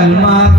दास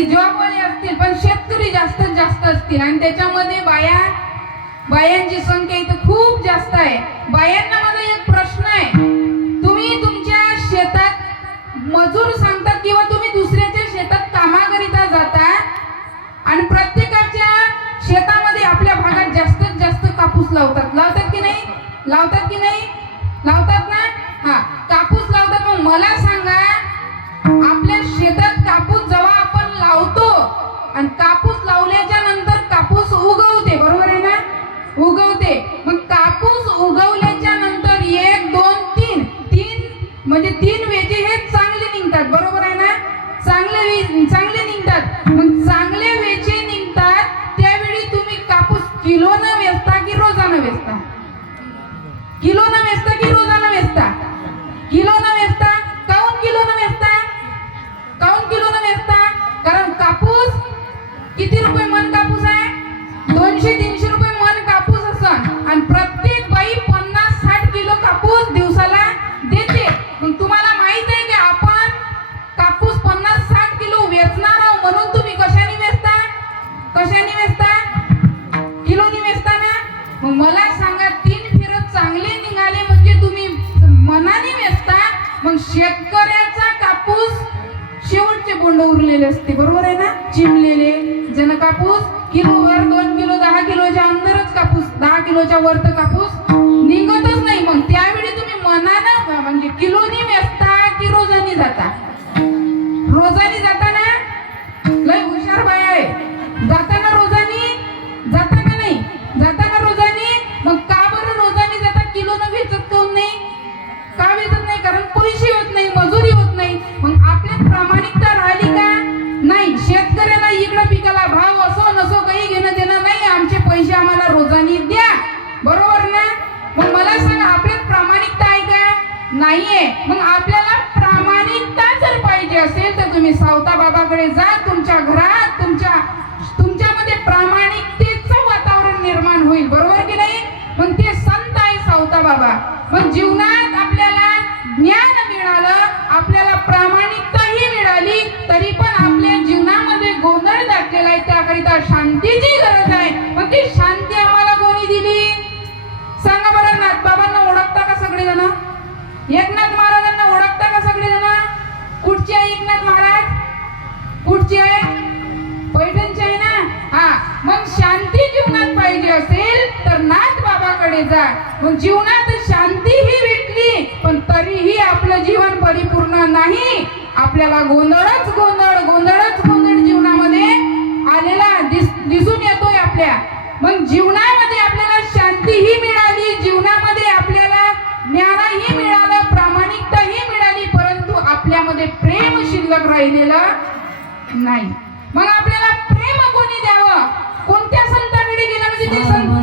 नाही जॉबवाले असतील पण शेतकरी जास्तीत जास्त असतील. आणि त्याच्यामध्ये बाया बायांची संख्या इथं खूप जास्त आहे. बायांना माझा एक प्रश्न आहे. तुम्ही तुमच्या शेतात मजूर सांगतात किंवा तुम्ही दुसऱ्याच्या शेतात कामाकरिता जाता आणि प्रत्येकाच्या शेतामध्ये आपल्या भागात जास्तीत जास्त कापूस लावतात. लावतात की नाही? लावतात की नाही? लावतात ना? हा. कापूस लावतात. मग मला सांगा आपल्या शेतात कापूस आणि कापूस लावल्याच्या नंतर कापूस उगवते बरोबर आहे ना? उगवते. मग कापूस उगवल्याच्या नंतर एक दोन तीन. तीन म्हणजे तीन वेजे हे चांगले निघतात बरोबर आहे ना? चांगले चांगले निघतात. मग चांगले वेचे निघतात त्यावेळी तुम्ही कापूस किलो न वेचता की रोजानं वेचता? किलो न वेचता किती रुपये मन कापूस आहे? दोनशे तीनशे रुपये मन कापूस असं. आणि प्रत्येक बाई पन्नास साठ किलो कापूस दिवसाला देते. मग तुम्हाला माहीत आहे की आपण कापूस पन्नास साठ किलो वेचणार आहोत म्हणून तुम्ही कशाने वेचता कशाने वेचता किलोनी वेचता ना? मग मला सांगा तीन फिरत चांगले निघाले म्हणजे तुम्ही मनाने वेचता? मग शेतकऱ्याचा कापूस शेवटचे बोंड उरलेले असते बरोबर आहे ना? चिमलेले. जन कापूस किलोवर दोन किलो दहा किलोच्या अंदरच कापूस दहा किलोच्या किलोच्या वरत कापूस. निघतच नाही मग. त्यावेळी तुम्ही मनानं म्हणजे किलोनी व्यस्ता की रोजानी जाता. रोजानी जाताना लय नाहीये. मग आपल्याला प्रामाणिकता जर पाहिजे असेल तर तुम्ही सावता बाबाकडे जा तुमच्या घरात एकनाथ महाराजांना ओळखता का सगळेजण? कुठचे आहे एकनाथ महाराज? कुठचे आहे? पैठणचे आहे ना? हा. मग शांती जीवनात पाहिजे असेल तर नाथ बाबाकडे जा. मग जीवनात शांती ही भेटली पण तरीही आपलं जीवन परिपूर्ण नाही. आपल्याला गोंधळच गोंधळ गोंधळच गोंधळ जीवनामध्ये आलेला दिस दिसून येतोय आपल्या. मग जीवनामध्ये आपल्याला शांतीही मिळाली. प्रेम राहिलेला नाही. मग आपल्याला प्रेम कोणी द्यावं? कोणत्या संतांकडे गेलं? म्हणजे ते संत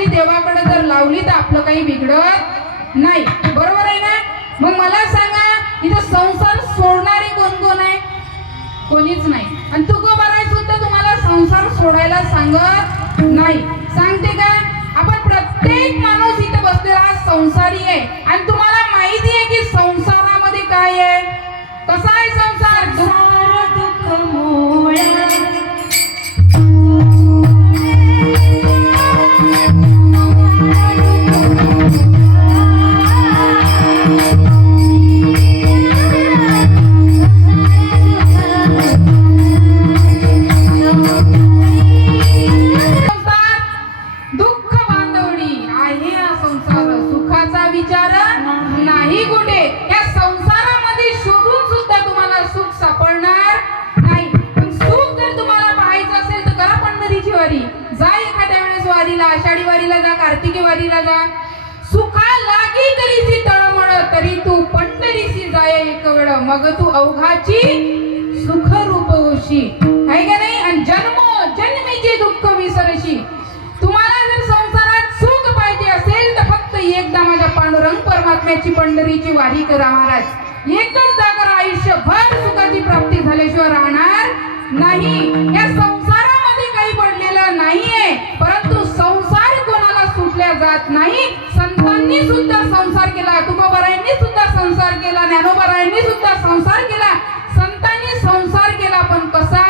माया देवाकडे जर लावली तर आपलं काही बिघडत नाही. बरोबर आहे ना? मग मला सांगा इथं संसार सोडणारे कोण कोण आहे? कोणीच नाही. आणि तुकोबाराय सुद्धा तुम्हाला संसार सोडायला सांगत नाही. सांगते का? आपण प्रत्येक माणूस इथे बसलेला संसारी आहे. आणि तुम्हाला माहिती आहे की संसारामध्ये काय आहे? कसा आहे संसार? दुःख लगा सुखा लागी करीसी तळमळ तरी तू पंढरीसी जाय एक वेळ. मग तू अवघाची सुख रूप होशी. आहे का नाही? आणि जन्म जन्मीचे दुःख विसरशी. तुम्हाला जर संसारात सुख पाहिजे असेल तर फक्त एकदा माझ्या पांडुरंग परमात्म्याची पंढरीची वारी करा महाराज. एकच जागर आयुष्यभर सुखाची प्राप्ती झाल्याशिवाय राहणार नाही. या संसारामध्ये काही पडलेलं नाहीये. परंतु कोणाला जात नाही. संतांनी सुद्धा संसार केला तुकोबारायांनी सुद्धा संसार केला ज्ञानोबारायांनी सुद्धा संसार केला. संतांनी संसार केला पण कसा?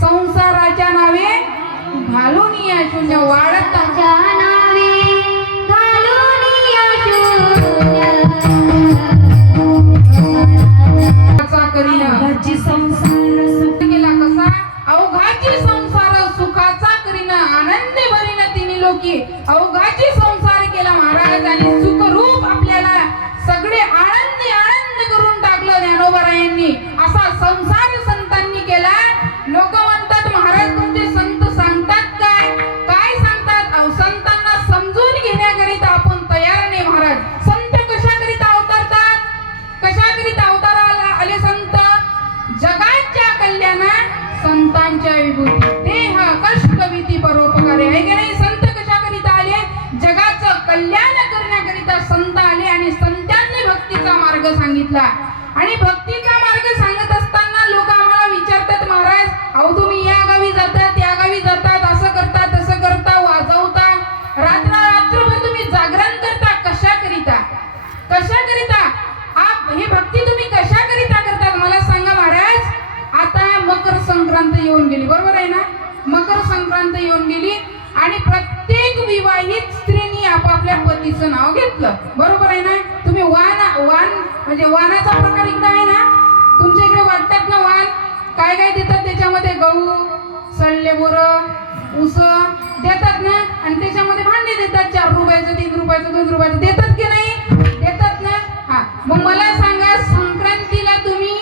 संसाराच्या नावे घालून या शून्य वाढत आपापल्या नाव घेतलं. बरोबर आहे ना? तुम्ही वान वान म्हणजे वानाचा प्रकार इकडे आहे ना? तुमच्या इकडे वाटतात ना वान? काय काय देतात त्याच्यामध्ये? गहू सडले बोर उस देतात ना? आणि त्याच्यामध्ये भांडे देतात. चार रुपयाचं तीन रुपयाचं दोन रुपयाचं. देतात की नाही? देतात ना? हा. मग मला सांगा संक्रांतीला तुम्ही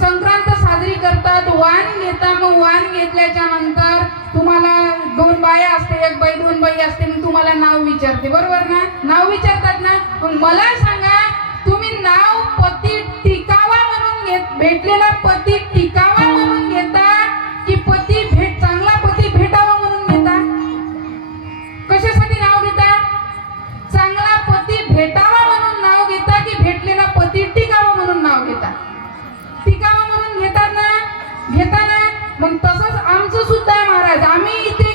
संक्रांत साजरी करतात वाण घेता मग वाण घेतल्याच्या नंतर दोन बाया असते एक बाई दोन बाई असते मग तुम्हाला नाव विचारते. बरोबर ना? नाव विचारतात ना? मग मला सांगा तुम्ही नाव पती टिकावा म्हणून घेत भेटलेला पती टिकावा म्हणून घेता की पती भेट चांगला पती भेटावा म्हणून घेता? कशासाठी नाव घेता? चांगला पती भेटावा म्हणून नाव घेता की भेटलेला पती टिकावा म्हणून नाव घेता? टिकावा म्हणून घेतात ना? घेताना मग तसंच आमचं सुद्धा आहे महाराज. आम्ही इथे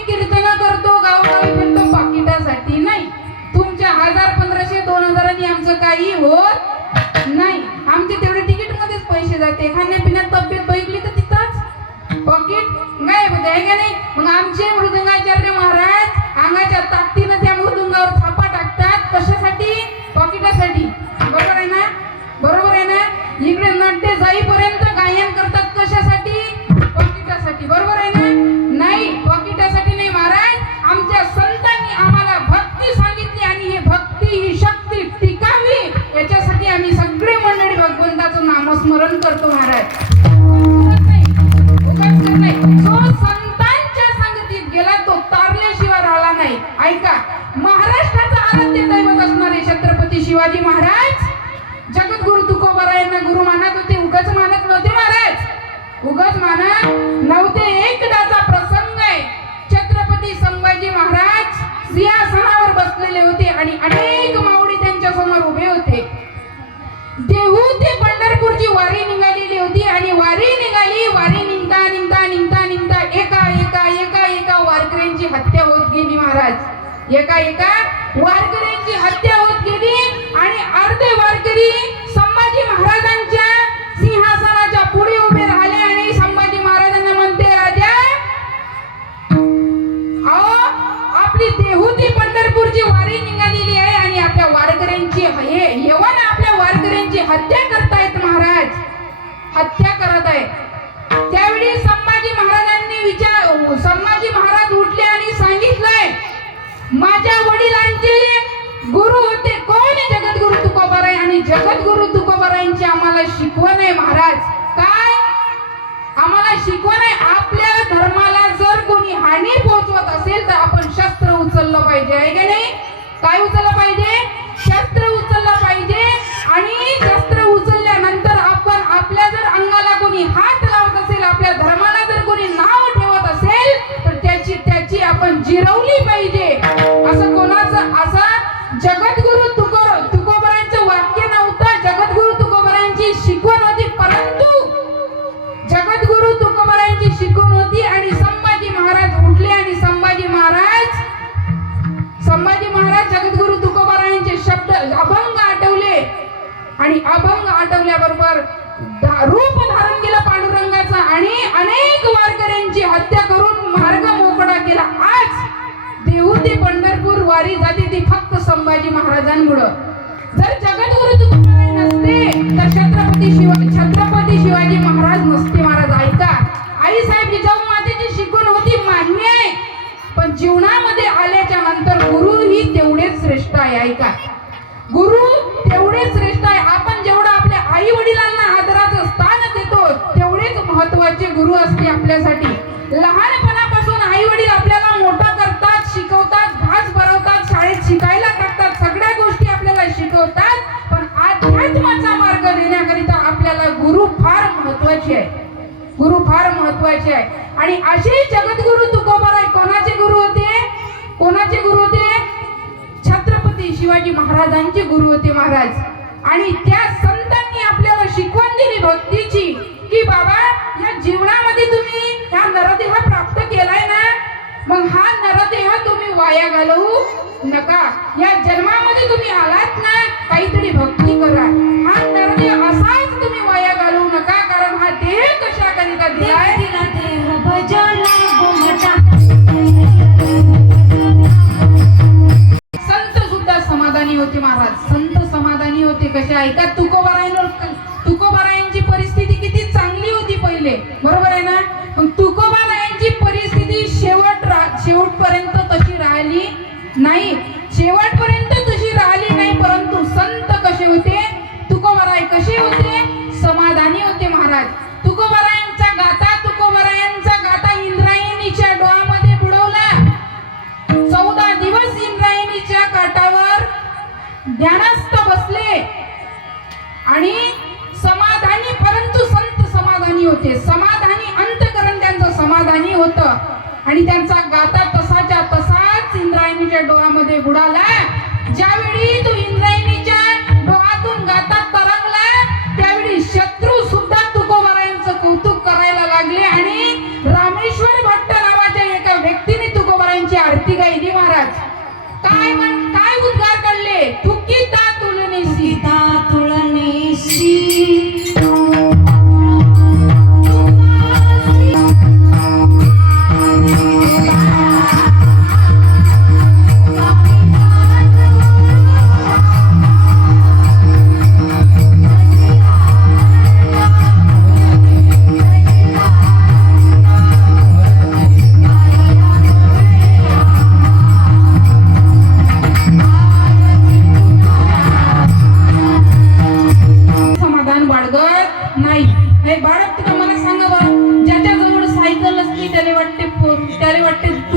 काही होत नाही आमचे तेवढे तिकीट मध्येच पैसे जाते. खाण्यापिण्यात तब्येत बघितली तर तिथंच. पॉकेट गायब होते आहे का नाही मग आमचे मृदुंगाचार्य महाराज अंगाच्या ताकदीनं त्या मृदुंगावर थापा टाकतात. कशासाठी? पॉकेटासाठी बरोबर आहे ना? बरोबर आहे ना? इकडे नड्डे जाईपर्यंत गायन करतात कशासाठी? जिरवली वारी जाते ती फक्त संभाजी महाराजांमुळं. जर जगद्गुरु तुकोबाराय नसते तर छत्रपती शिवाजी छत्रपती शिवाजी महाराज नसते महाराज ऐका. आई साहेब जिजाऊ मातेची शिकवण होती मान्य आहे. पण जीवनामध्ये आल्याच्यानंतर गुरु ही तेवढेच श्रेष्ठ आहे ऐका. गुरु तेवढेच श्रेष्ठ आहे. आपण जेवढं आपल्या आई वडिलांना आदराचं स्थान देतो तेवढेच महत्त्वाचे गुरु असते आपल्यासाठी. लहान महत्वाची आहे. गुरु फार महत्त्वाचे आहे. आणि असे जगद्गुरु तुकोबाराय कोणाचे गुरु होते? कोणाचे गुरु होते? छत्रपती शिवाजी महाराजांचे गुरु होते महाराज. आणि त्या संतांनी आपल्याला शिकवण दिली भक्तीची की बाबा या जीवनामध्ये तुम्ही हा नरदेह प्राप्त केलाय ना? मग हा नरदेह तुम्ही वाया घालवू नका. या जन्मामध्ये तुम्ही आलात ना? काहीतरी भक्ती करा. हा नरदेह असाच तुम्ही वाया घालवू नका कारण हा देह दिलाय संत सुद्धा समाधानी होते महाराज. संत समाधानी होते कसे? ऐका तुकोबारायंवर तुकोबारायांची परिस्थिती किती चांगली होती पहिले. बरोबर आहे ना? पण तुकोबारायांची परिस्थिती शेवट शेवटपर्यंत तशी राहिली नाही. शेवटपर्यंत होते. समाधानी अंतकरण त्यांचं समाधानी होतं. आणि त्यांचा गाता तसाच्या तसाच इंद्रायणीच्या डोळ्यामध्ये बुडाला. ज्यावेळी तू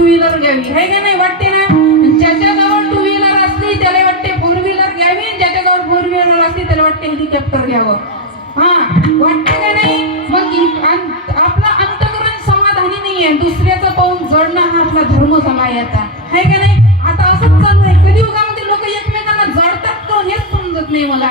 व्हीलर घ्यावी. हे का नाही वाटते ना? ज्याच्याजवळ टू व्हीलर असली त्याला वाटते फोर व्हीलर घ्यावी आणि ज्याच्याजवळ फोर व्हीलर असली त्याला वाटते हेलिकॉप्टर घ्यावं. हा वाटते का नाही? मग आपला अंतकरण समाधानी नाहीये. दुसऱ्याचं पाहून जडणं हा आपला धर्म झाला आहे आता का नाही? आता असंच चालू आहे. कलियुगामध्ये लोक एकमेकांना जडतात का? हेच समजत नाही मला.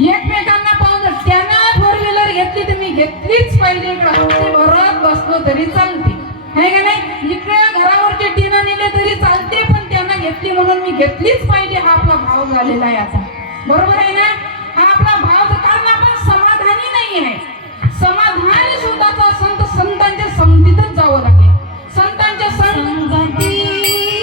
एकमेकांना पाहून त्यांना त्यानं फोर व्हीलर घेतली तर मी घेतलीच पाहिजे. इकडं भरत बसलो तरी चालते. आहे का नाही? इकडे घरावरचे टीना नेले तरी चालते पण त्यांना घेतली म्हणून मी घेतलीच पाहिजे हा आपला भाव झालेला आहे आता बरोबर आहे ना? हा आपला भाव कारण आपण समाधानी नाही आहे. समाधान शोधाचा संत संतांच्या संगतीतच जावं लागेल. संतांच्या संगती.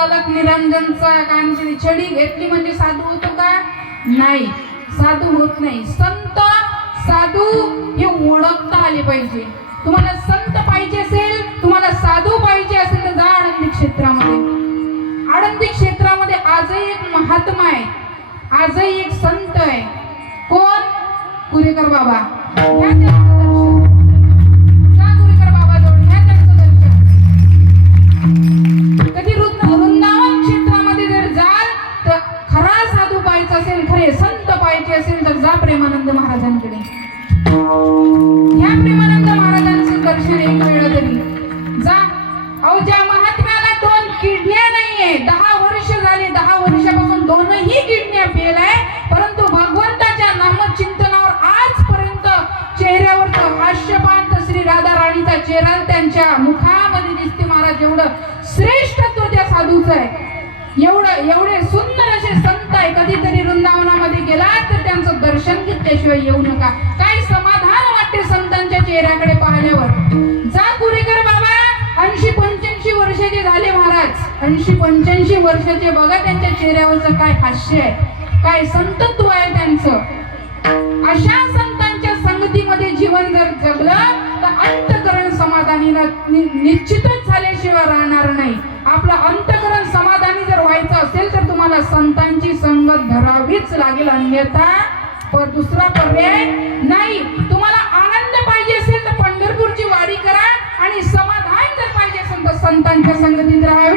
आणि निरंजनचा काय छडी घेतली म्हणजे साधू होतो का? नाही. साधू होत नाही. संत साधू हे ओळखता आले पाहिजे. तुम्हाला संत पाहिजे असेल तुम्हाला साधू पाहिजे असेल तर जा आळंदी क्षेत्रामध्ये. आळंदी क्षेत्रामध्ये आजही एक महात्मा आहे. आजही एक संत आहे. कोण? पुरेकर बाबा. कधी त्यांचं असेल खरे संत पाहिजे असेल तर जा प्रेमानंद महाराजांकडे. घ्या प्रेमानंद महाराजांचे दर्शन एक वेळ तरी. जा. अहो ज्या महात्म्याला दोन किडण्या नाहीये दहा वर्ष झाले दहा वर्षापासून दोनही किडण्या फेल आहे परंतु भगवंताच्या नामचिंतनावर आजपर्यंत चेहऱ्यावर चेहरा त्यांच्या मुखामध्ये दिसते महाराज एवढं श्रेष्ठत्व त्या साधूचं आहे. एवढं एवढे सुंदर दर्शन घेतल्याशिवाय येऊ नका. काय समाधान वाटते संतांच्या चेहऱ्याकडे पाहिल्यावर जा कुरेकर बाबा ऐंशी पंच्याऐंशी वर्षाचे झाले महाराज ऐंशी पंच्याऐंशी वर्षाचे बघा त्यांच्या चेहऱ्यावरचं काय हास्य आहे काय संतत्व आहे त्यांचं. अशा संतांच्या संगतीमध्ये जीवन जर जगलं तर अंतकरण समाधानी निश्चितच झाल्याशिवाय राहणार नाही. आपलं अंतकरण समाधानी जर व्हायचं असेल तर तुम्हाला संतांची संगत धरावीच लागेल. अन्यथा पर दुसरा पर्याय नाही. तुम्हाला आनंद पाहिजे असेल तर पंढरपूरची वारी करा आणि समाधान जर पाहिजे असेल तर संतांच्या संगतीत राहा.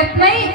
घेत नाही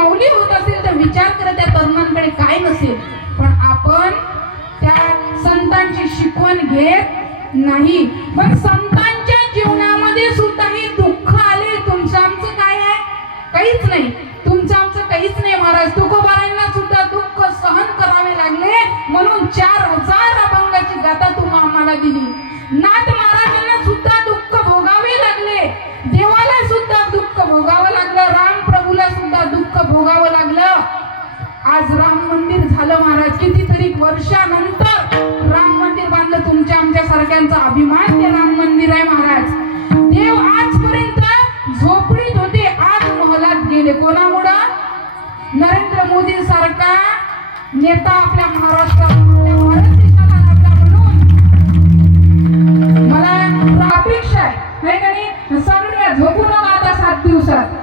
माऊली होत असेल तर विचार करत त्या तरुणांकडे काय नसेल. पण आपण त्या संतांची शिकवण घेत नाही. पण संतांच्या जीवनामध्ये सुद्धा हे दुःख आले. तुमचं आमचं काय आहे? काहीच नाही. तुमचं आमचं काहीच नाही महाराज. तुकोबारांना सुद्धा दुःख सहन करावे लागले. म्हणून चार हजार अभंगाची गाथा तुम्हाला आम्हाला दिली. नाथ महाराजांना सुद्धा दुःख भोगावे लागले देवाला सुद्धा दुःख भोगावं लागलं राम प्रभूला सुद्धा दुःख भोगावं लागलं आज राम मंदिर महाराज कितीतरी वर्षानंतर राम मंदिर बांधलं. तुमच्या आमच्या सारख्यांचा अभिमान ते राम मंदिर आहे महाराज. देव आजपर्यंत झोपडीत होते आज महलात गेले. कोणामुळं? नरेंद्र मोदी सारखा नेता आपल्या महाराष्ट्रात म्हणून. मला अपेक्षा आहे नाही का नाही? सगळ्या झोपून आता सात दिवसात.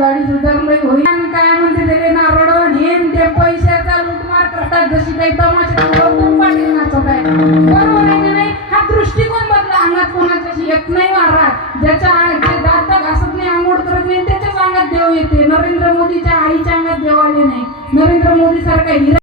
गाडी अडीच होईल आणि काय म्हणते त्याले नारडवण हे ते पैशाचा लुटमार करतात जशी काही तमाशा गौतम पाटील नाचत आहे. बरोबर आहे नाही? हा दृष्टिकोन बदला. अंगात कोणाच्याशी येत नाही महाराज ज्याच्या जे दात घासत नाही आंघोळ करत नाही त्याच्याच अंगात देव येते. नरेंद्र मोदीच्या आईच्या अंगात देव आले नाही. नरेंद्र मोदी सारखा हिरा